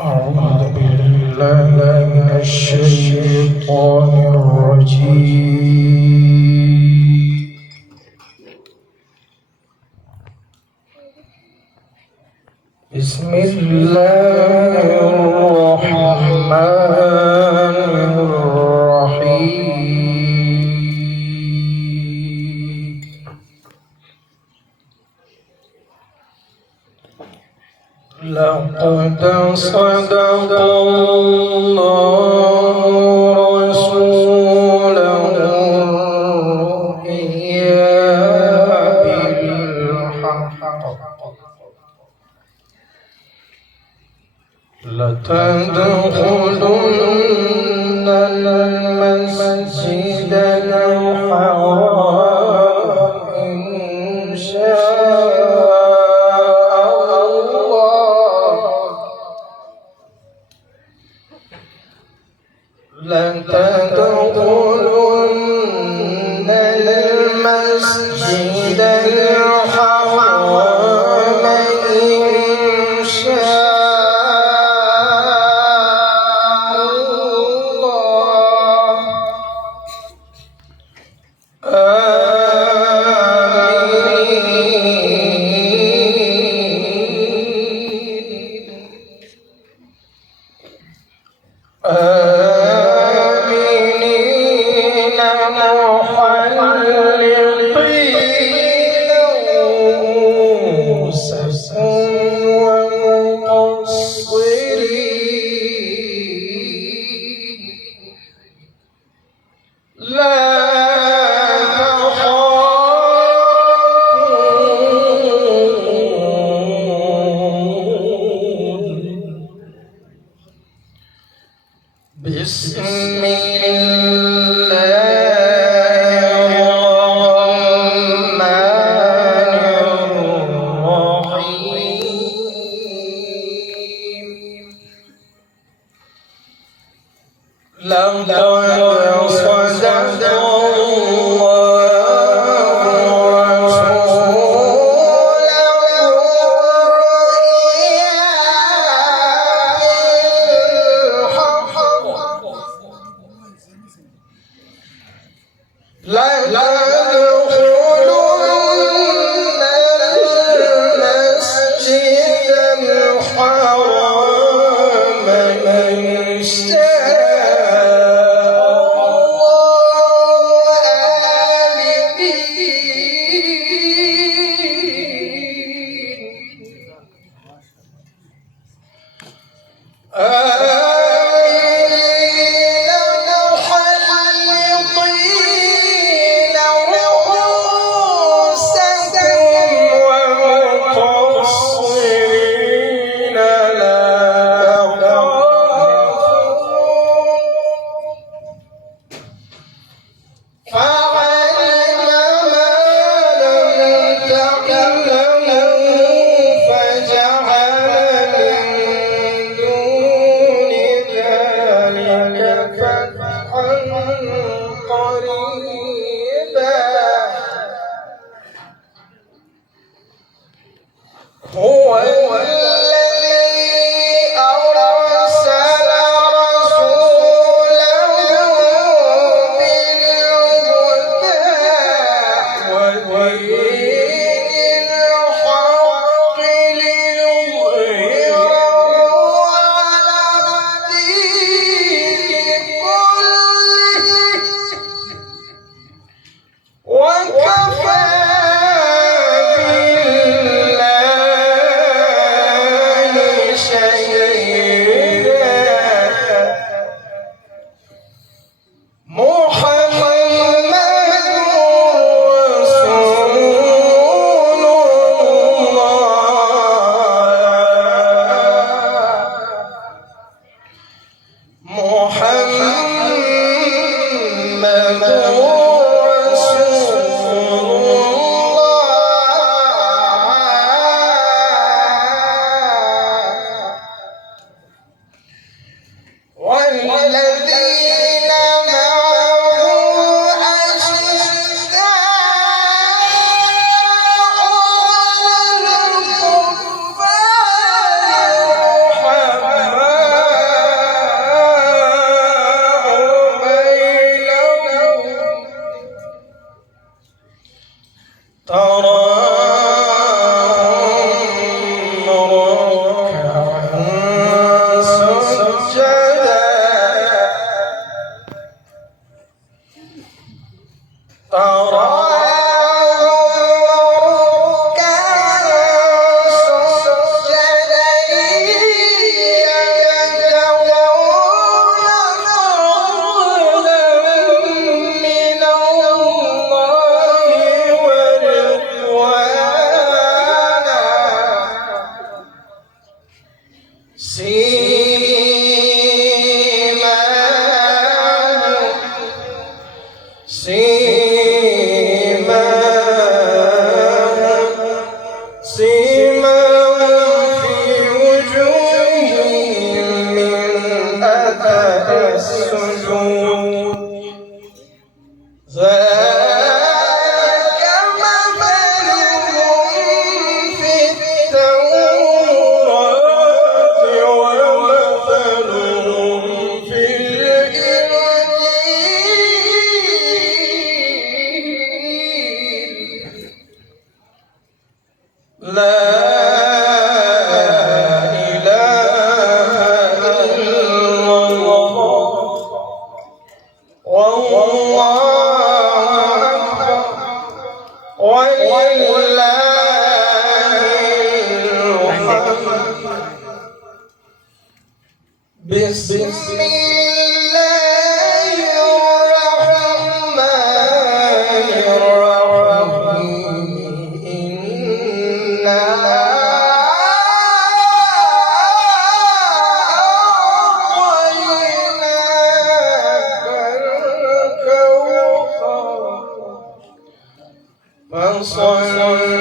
أعوذ بالله من الشيطان الرجيم. بسم الله الرحمن الرحيم. لقد صدق الله رسوله الرؤيا بالحق لتدخلن المسجد الحرام إن شاء الله لتدخلن المسجد الحرام إن شاء آمنين محلقين رؤوسكم ومقصرين لا بسم الله الرحمن الرحيم. لقد صدق لا يدخلن المسجد الحرام إن شاء الله آمنين هو الذي أرسل رسوله بالهدى ودين الحق ليظهره على الدين كله وكفى محمد رسول تراهم ركعا سجدا سيماهم في وجوههم من أثر السجود ذاك مثلهم في التوراة ومثلهم في الإنجيل لا إله إلا الله والله أكبر ولله الحمد بسم الله الرحمن الرحيم فصل